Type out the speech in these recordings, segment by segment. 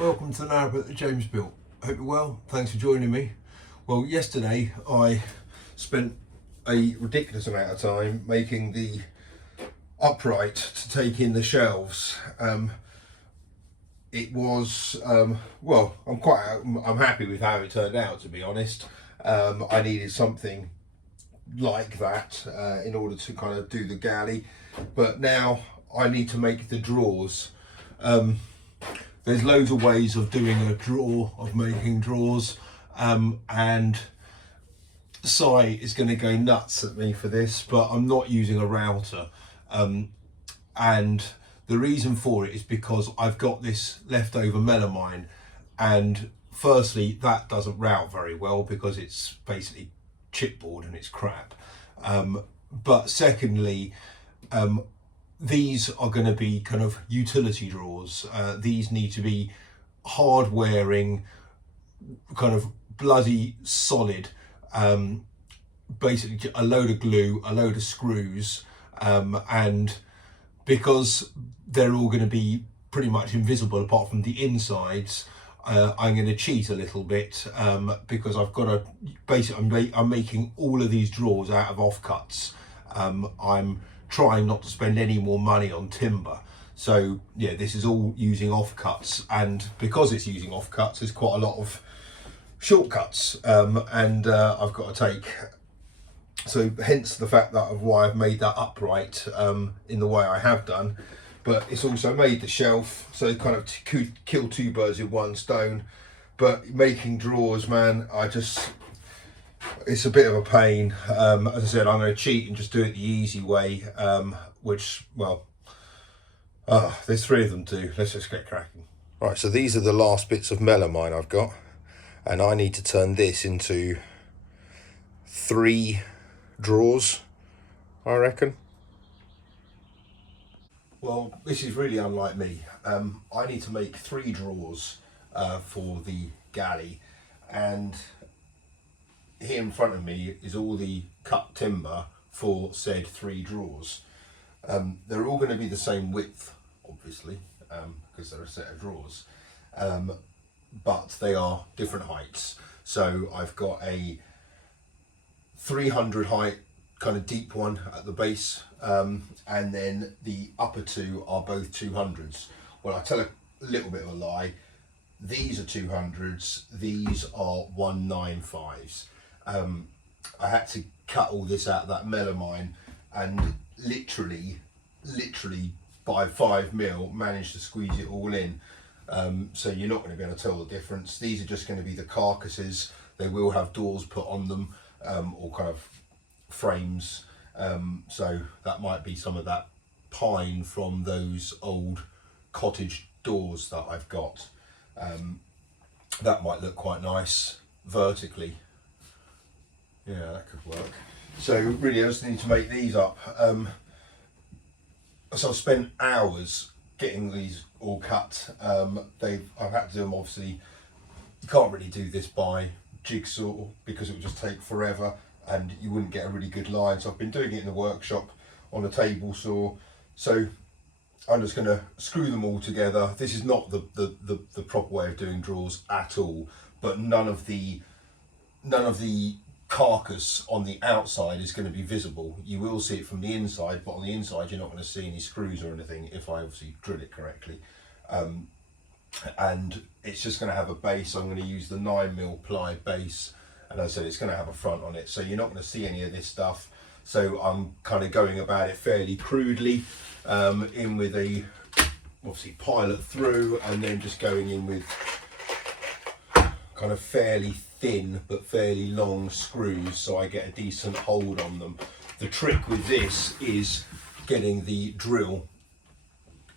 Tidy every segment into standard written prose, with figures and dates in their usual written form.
Welcome to the Narrowboat that James built. Hope you're well. Thanks for joining me. Well, yesterday I spent a ridiculous amount of time making the upright to take in the shelves. It was well, I'm happy with how it turned out, to be honest. I needed something like that in order to kind of do the galley, but now I need to make the drawers. There's loads of ways of doing a drawer, of making drawers, and Si is going to go nuts at me for this, but I'm not using a router, and the reason for it is because I've got this leftover melamine, and firstly that doesn't route very well because it's basically chipboard and it's crap, but secondly, these are going to be kind of utility drawers. These need to be hard wearing, kind of bloody solid, basically a load of glue, a load of screws, and because they're all going to be pretty much invisible apart from the insides, I'm going to cheat a little bit, because I've got to basically, I'm making all of these drawers out of offcuts. I'm trying not to spend any more money on timber, so yeah, this is all using offcuts, and because it's using offcuts, there's quite a lot of shortcuts, and I've got to take, so hence the fact that of why I've made that upright in the way I have done. But it's also made the shelf, so kind of kill two birds with one stone. But making drawers, man, it's a bit of a pain. As I said, I'm going to cheat and just do it the easy way, which, well, there's three of them too. Let's just get cracking. Right, so these are the last bits of melamine I've got, and I need to turn this into 3 drawers, I reckon. Well, this is really unlike me. I need to make 3 drawers for the galley, and here in front of me is all the cut timber for said 3 drawers. They're all going to be the same width, obviously, because they're a set of drawers, but they are different heights. So I've got a 300 height kind of deep one at the base, and then the upper 2 are both 200s. Well, I tell a little bit of a lie. These are 200s, these are 195s. I had to cut all this out of that melamine, and literally by 5mm managed to squeeze it all in. So you're not going to be able to tell the difference. These are just going to be the carcasses. They will have doors put on them, or kind of frames, so that might be some of that pine from those old cottage doors that I've got. That might look quite nice vertically. Yeah, that could work. So really I just need to make these up. So I've spent hours getting these all cut. I've had to do them, obviously you can't really do this by jigsaw because it would just take forever and you wouldn't get a really good line, so I've been doing it in the workshop on a table saw. So I'm just going to screw them all together. This is not the proper way of doing drawers at all, but none of the carcass on the outside is going to be visible. You will see it from the inside, but on the inside you're not going to see any screws or anything if I obviously drill it correctly. And it's just going to have a base. I'm going to use the 9mm ply base, and as I said, it's going to have a front on it, so you're not going to see any of this stuff. So I'm kind of going about it fairly crudely, in with a obviously pilot through, and then just going in with kind of fairly thin but fairly long screws so I get a decent hold on them. The trick with this is getting the drill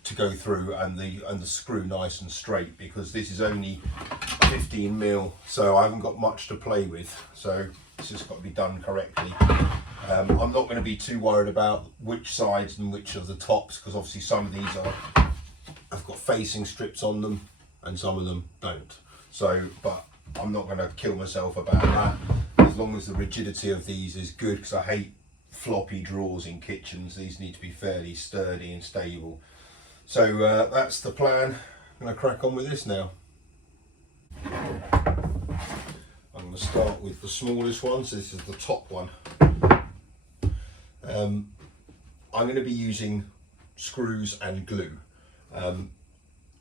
to go through and the screw nice and straight, because this is only 15mm, so I haven't got much to play with, so it's just got to be done correctly. I'm not going to be too worried about which sides and which of the tops, because obviously some of these have got facing strips on them and some of them don't, so but I'm not going to kill myself about that as long as the rigidity of these is good, because I hate floppy drawers in kitchens. These need to be fairly sturdy and stable. So that's the plan. I'm going to crack on with this now. going to start with the smallest one, so this is the top one. I'm going to be using screws and glue.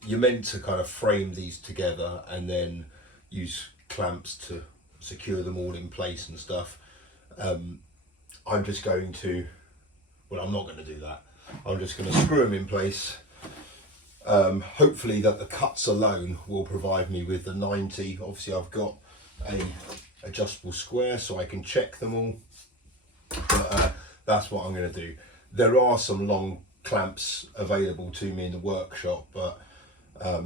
You're meant to kind of frame these together and then use clamps to secure them all in place and stuff. I'm just going to, well, I'm not going to do that. I'm just going to screw them in place. Hopefully that the cuts alone will provide me with the 90. Obviously I've got a adjustable square so I can check them all, but that's what I'm going to do. There are some long clamps available to me in the workshop, but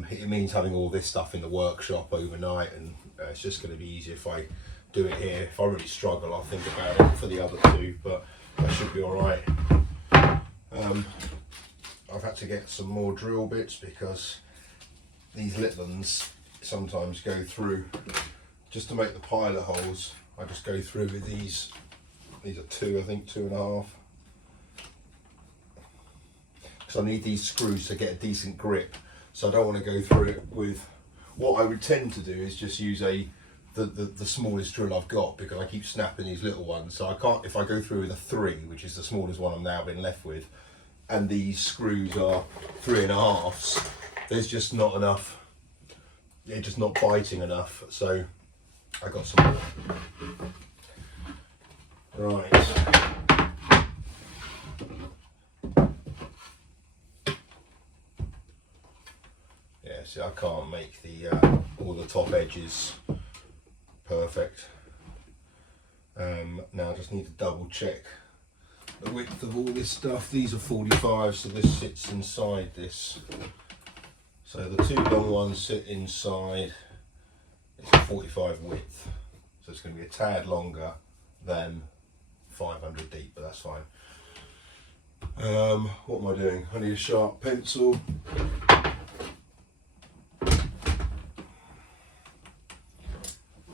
it means having all this stuff in the workshop overnight, and it's just going to be easier if I do it here. If I really struggle, I'll think about it for the other two, but that should be all right. I've had to get some more drill bits because these little ones sometimes go through. Just to make the pilot holes, I just go through with these. These are 2, I think 2.5. Because I need these screws to get a decent grip. So I don't want to go through it with, what I would tend to do is just use the smallest drill I've got, because I keep snapping these little ones. So I can't, if I go through with a 3, which is the smallest one I'm now been left with, and these screws are 3.5s, there's just not enough, they're just not biting enough. So I got some more. Right. Yeah, see, I can't make the all the top edges perfect. Now I just need to double check the width of all this stuff. These are 45, so this sits inside this. So the 2 long ones sit inside. It's a 45 width, so it's going to be a tad longer than 500 deep, but that's fine. What am I doing? I need a sharp pencil.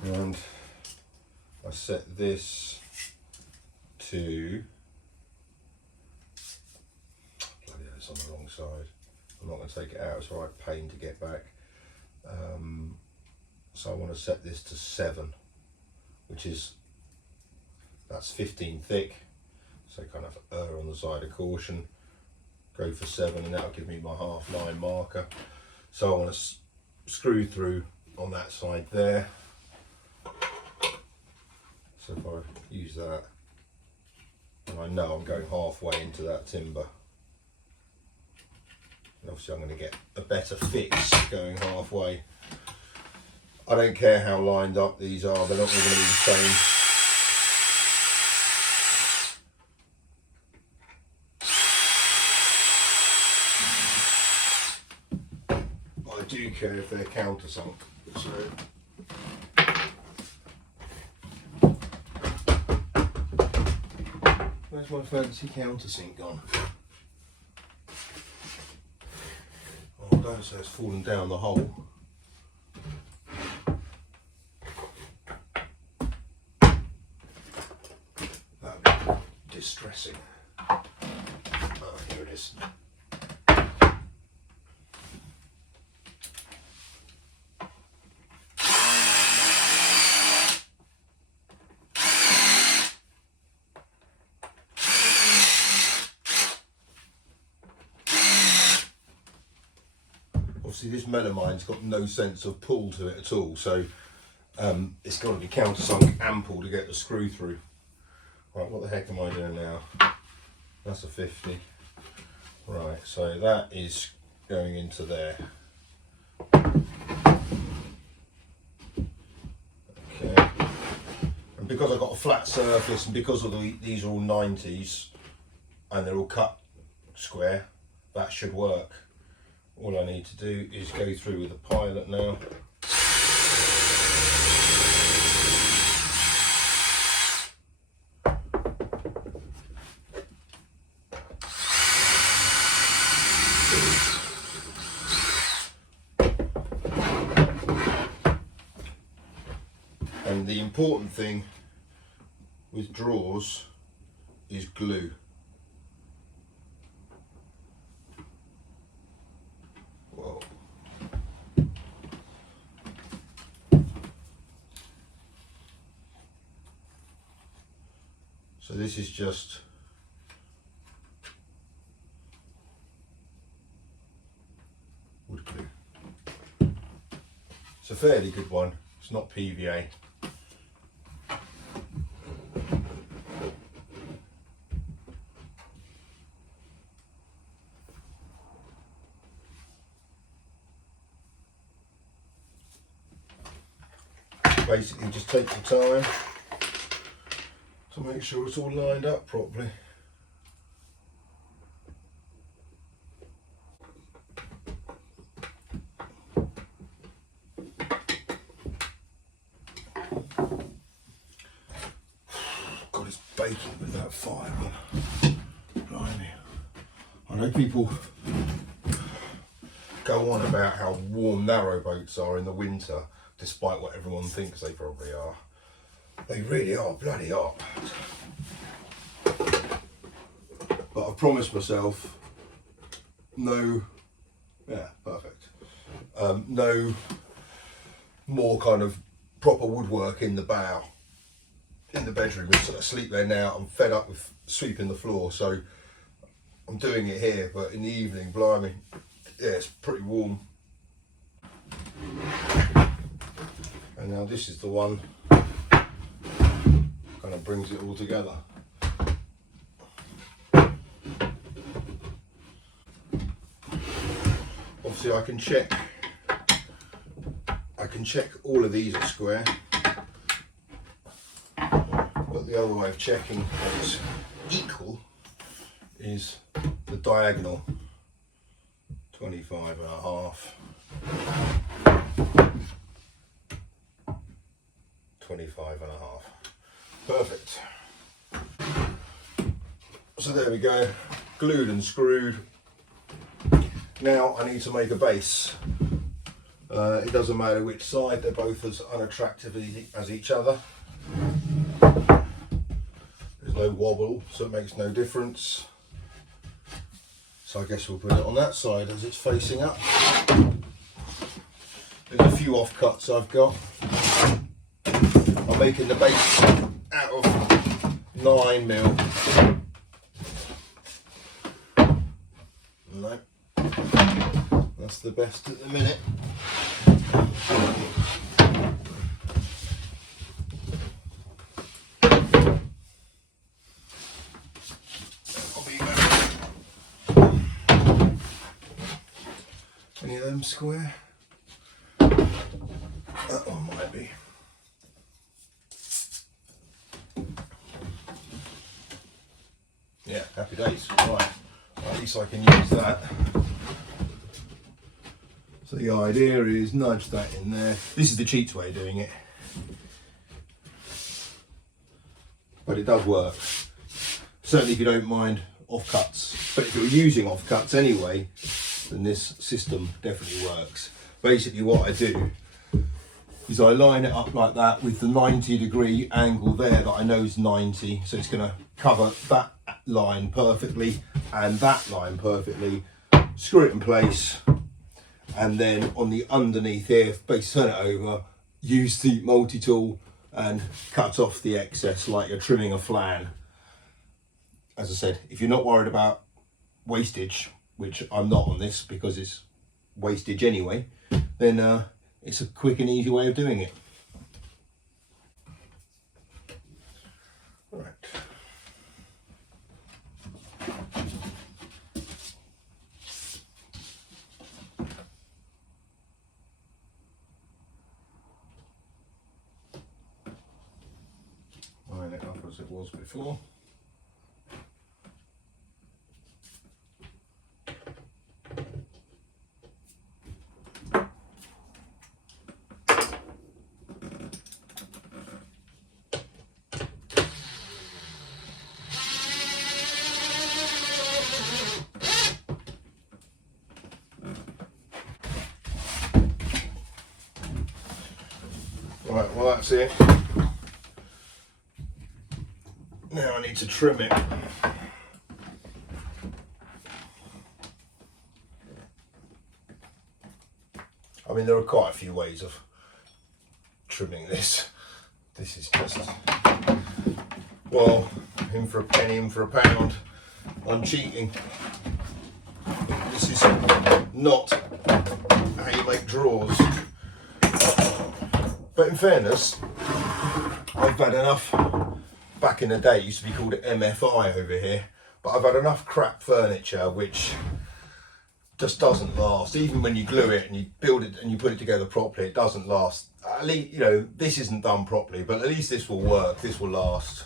And I set this to, bloody hell, it's on the wrong side. I'm not going to take it out, it's a right pain to get back. So I want to set this to 7, which is, that's 15 thick. So kind of err on the side of caution. Go for 7, and that'll give me my half line marker. So I want to screw through on that side there. So if I use that, and I know I'm going halfway into that timber, and obviously I'm going to get a better fix going halfway. I don't care how lined up these are, they're not all going to be the same. I do care if they're countersunk. So where's my fancy countersink gone? Oh, don't say it's fallen down the hole. That'd be distressing. Oh, here it is. Obviously this melamine's got no sense of pull to it at all, so it's got to be countersunk ample to get the screw through. Right, what the heck am I doing now? That's a 50. Right, so that is going into there. Okay. And because I've got a flat surface, and because of these are all 90s, and they're all cut square, that should work. All I need to do is go through with the pilot now. And the important thing with drawers is glue. So this is just wood glue. It's a fairly good one. It's not PVA. Basically just take your time to make sure it's all lined up properly. God, it's baking with that fire on. Blimey. I know people go on about how warm narrowboats are in the winter, despite what everyone thinks they probably are. They really are bloody hot. But I've promised myself no more kind of proper woodwork in the bow, in the bedroom. I sleep there now. I'm fed up with sweeping the floor, so I'm doing it here, but in the evening, blimey, yeah, it's pretty warm. And now this is the one kind of brings it all together. Obviously I can check all of these are square, but the other way of checking that it's equal is the diagonal. 25 and a half, 25 and a half. Perfect. So there we go, glued and screwed. Now I need to make a base. It doesn't matter which side, they're both as unattractive as each other. There's no wobble, so it makes no difference. So I guess we'll put it on that side as it's facing up. There's a few offcuts I've got. I'm making the base out of 9mm. No, that's the best at the minute. Any of them square? That one might be. Yeah, happy days. Right, at least I can use that. So the idea is nudge that in there. This is the cheats way of doing it, but it does work. Certainly if you don't mind offcuts, but if you're using offcuts anyway, then this system definitely works. Basically what I do is I line it up like that with the 90-degree angle there that I know is 90, so it's going to cover that line perfectly and that line perfectly. Screw it in place, and then on the underneath here, basically turn it over, use the multi-tool and cut off the excess like you're trimming a flan. As I said, if you're not worried about wastage, which I'm not on this because it's wastage anyway, then it's a quick and easy way of doing it. Right. Line it up as it was before. Right, well that's it. Now I need to trim it. I mean, there are quite a few ways of trimming this. This is just, well, in for a penny, in for a pound. I'm cheating. This is not how you make drawers. But in fairness, I've had enough. Back in the day, it used to be called MFI over here, but I've had enough crap furniture which just doesn't last. Even when you glue it and you build it and you put it together properly, it doesn't last. At least, you know, this isn't done properly, but at least this will work, this will last.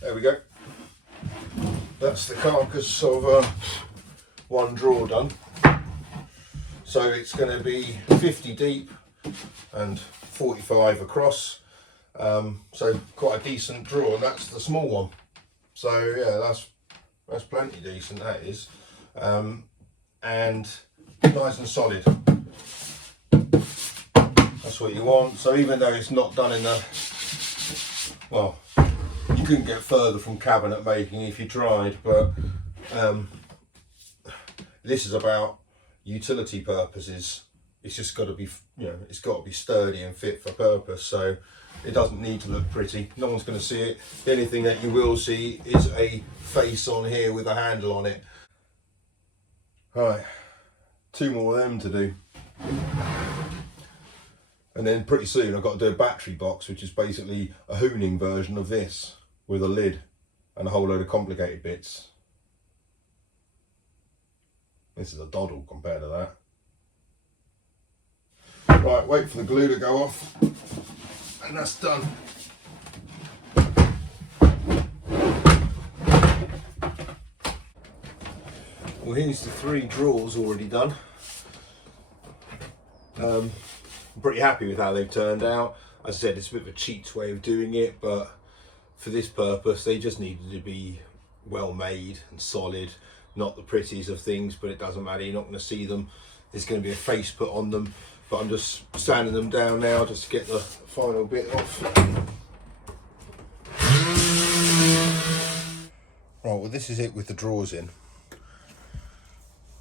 There we go. That's the carcass of one drawer done. So it's going to be 50 deep and 45 across. So quite a decent drawer, and that's the small one. So yeah, that's plenty decent, that is. And nice and solid. That's what you want. So even though it's not done in the, well, you couldn't get further from cabinet making if you tried, but this is about utility purposes. It's just got to be, you know, it's got to be sturdy and fit for purpose. So it doesn't need to look pretty. No one's going to see it. The only thing that you will see is a face on here with a handle on it. Right, 2 more of them to do. And then pretty soon I've got to do a battery box, which is basically a hooning version of this with a lid and a whole load of complicated bits. This is a doddle compared to that. Right, wait for the glue to go off, and that's done. Well, here's the 3 drawers already done. I'm pretty happy with how they've turned out. As I said, it's a bit of a cheats way of doing it, but for this purpose they just needed to be well made and solid. Not the pretties of things, but it doesn't matter, you're not going to see them. There's going to be a face put on them, but I'm just sanding them down now just to get the final bit off. Right, well this is it with the drawers in.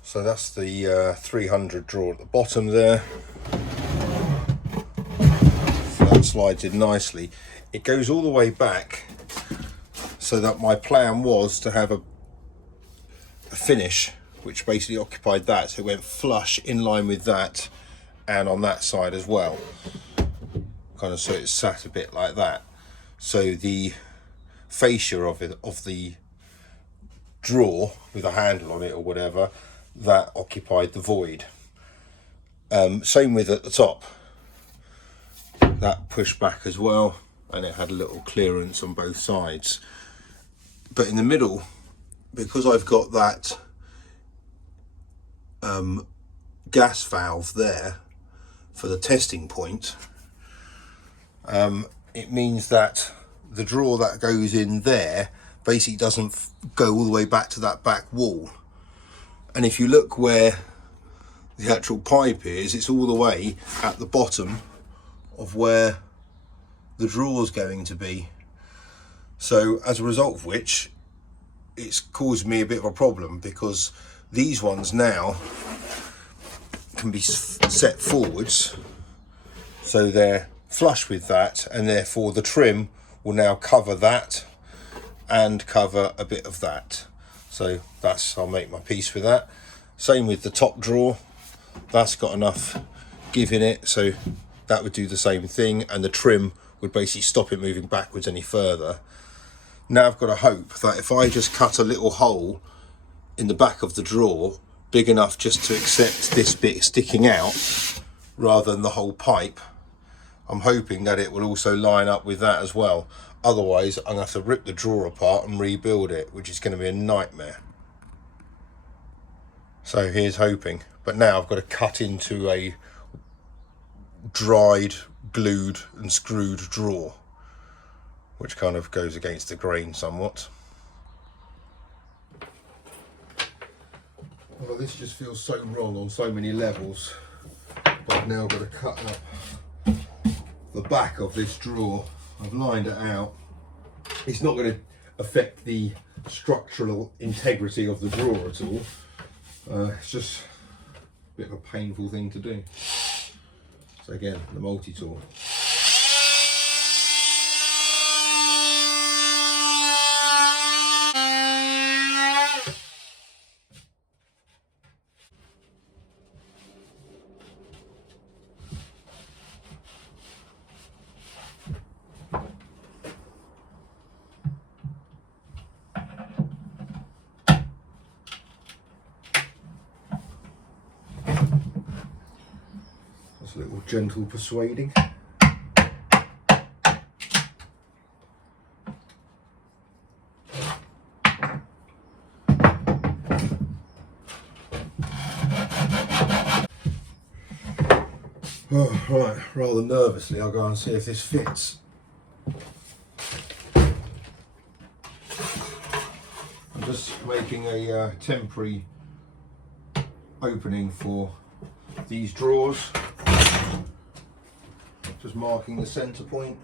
So that's the 300 drawer at the bottom there. So that slides in nicely. It goes all the way back, so that my plan was to have a finish which basically occupied that, so it went flush in line with that and on that side as well, kind of, so it sat a bit like that. So the fascia of it, of the drawer with a handle on it or whatever, that occupied the void. Same with at the top, that pushed back as well, and it had a little clearance on both sides. But in the middle, because I've got that gas valve there for the testing point, it means that the drawer that goes in there basically doesn't go all the way back to that back wall. And if you look where the actual pipe is, it's all the way at the bottom of where the drawer's going to be. So as a result of which, it's caused me a bit of a problem, because these ones now can be set forwards so they're flush with that, and therefore the trim will now cover that and cover a bit of that. So that's, I'll make my peace with that. Same with the top drawer, that's got enough give in it, so that would do the same thing, and the trim would basically stop it moving backwards any further. Now I've got to hope that if I just cut a little hole in the back of the drawer, big enough just to accept this bit sticking out rather than the whole pipe, I'm hoping that it will also line up with that as well. Otherwise I'm going to have to rip the drawer apart and rebuild it, which is going to be a nightmare. So here's hoping, but now I've got to cut into a dried, glued and screwed drawer, which kind of goes against the grain somewhat. Well, this just feels so wrong on so many levels, but I've now got to cut up the back of this drawer. I've lined it out. It's not going to affect the structural integrity of the drawer at all. It's just a bit of a painful thing to do. So again, the multi-tool. That's a little gentle persuading. Oh, right, rather nervously I'll go and see if this fits. I'm just making a temporary opening for these drawers, just marking the centre point.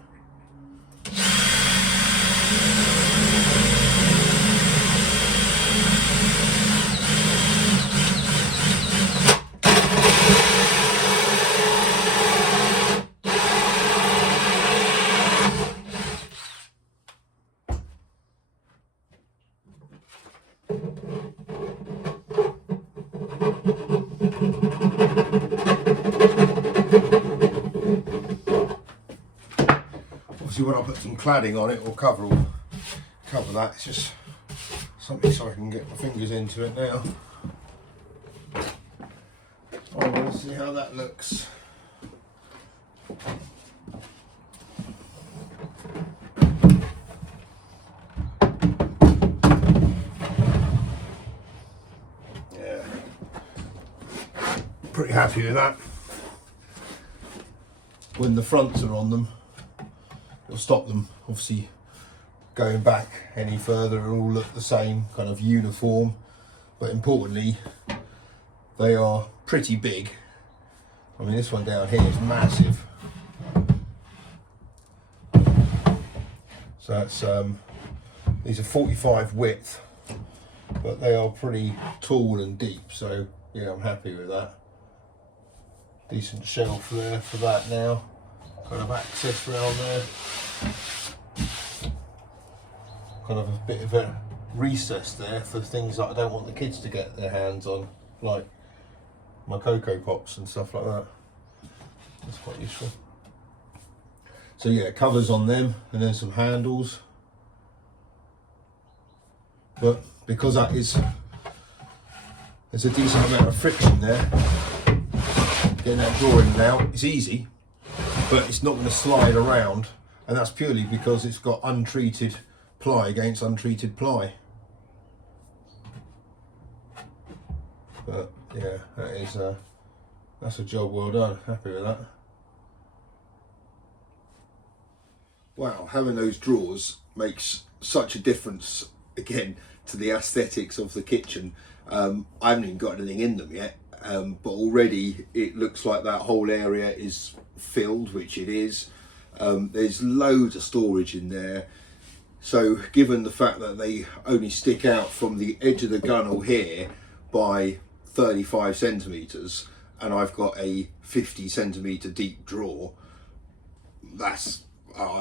Obviously when I put some cladding on it or cover that, it's just something so I can get my fingers into it now. I'm going to see how that looks. Yeah, pretty happy with that. When the fronts are on them, it'll stop them obviously going back any further. It'll all look the same, kind of uniform, but importantly they are pretty big. I mean, this one down here is massive, so that's these are 45 width, but they are pretty tall and deep, so yeah, I'm happy with that. Decent shelf there for that now, kind of access around there, kind of a bit of a recess there for things that I don't want the kids to get their hands on, like my Cocoa Pops and stuff like that. That's quite useful. So yeah, covers on them and then some handles, but because that is, there's a decent amount of friction there, getting that drawer in and out, it's easy, but it's not going to slide around, and that's purely because it's got untreated ply against untreated ply. But yeah, that's a job well done. Happy with that. Wow, having those drawers makes such a difference again to the aesthetics of the kitchen. I haven't even got anything in them yet, but already it looks like that whole area is filled, which it is. There's loads of storage in there. So given the fact that they only stick out from the edge of the gunnel here by 35 centimeters, and I've got a 50 centimeter deep drawer, I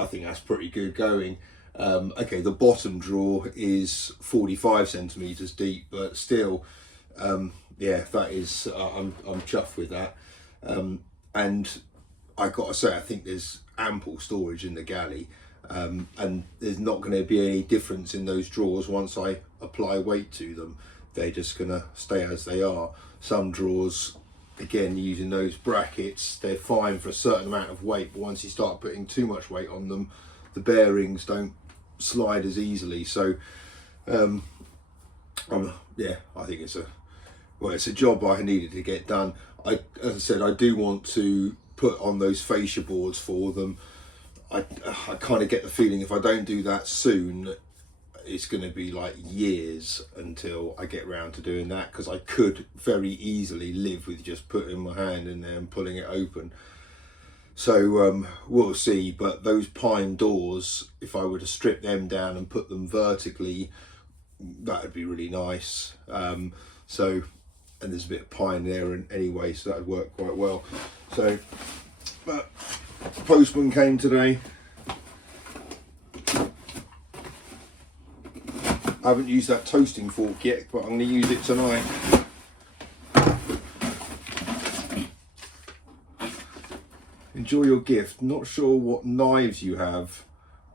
think that's pretty good going. Okay, the bottom drawer is 45 centimeters deep, but still, yeah, that is, I'm chuffed with that. And I got to say, I think there's ample storage in the Galley, and there's not going to be any difference in those drawers once I apply weight to them. They're just going to stay as they are. Some drawers, again, using those brackets, they're fine for a certain amount of weight, but once you start putting too much weight on them, the bearings don't slide as easily. So yeah, I think it's a well, it's a job I needed to get done. As I said, I do want to put on those fascia boards for them. I kind of get the feeling if I don't do that soon, it's going to be like years until I get round to doing that, because I could very easily live with just putting my hand in there and pulling it open. So we'll see. But those pine doors, if I were to strip them down and put them vertically, that would be really nice. So, and there's a bit of pine there anyway, so that would work quite well. So, but the postman came today. I haven't used that toasting fork yet, but I'm going to use it tonight. Enjoy your gift. Not sure what knives you have,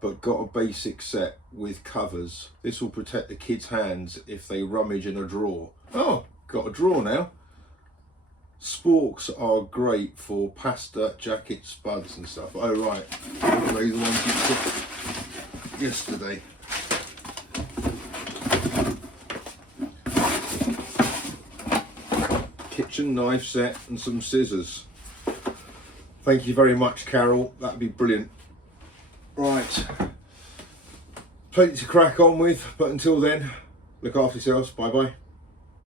but got a basic set with covers. This will protect the kids' hands if they rummage in a drawer. Oh, got a drawer now. Sporks are great for pasta, jacket, spuds and stuff. Oh right, those ones you took yesterday. Kitchen knife set and some scissors. Thank you very much, Carol. That'd be brilliant. Right, plenty to crack on with, but until then, look after yourselves. Bye bye.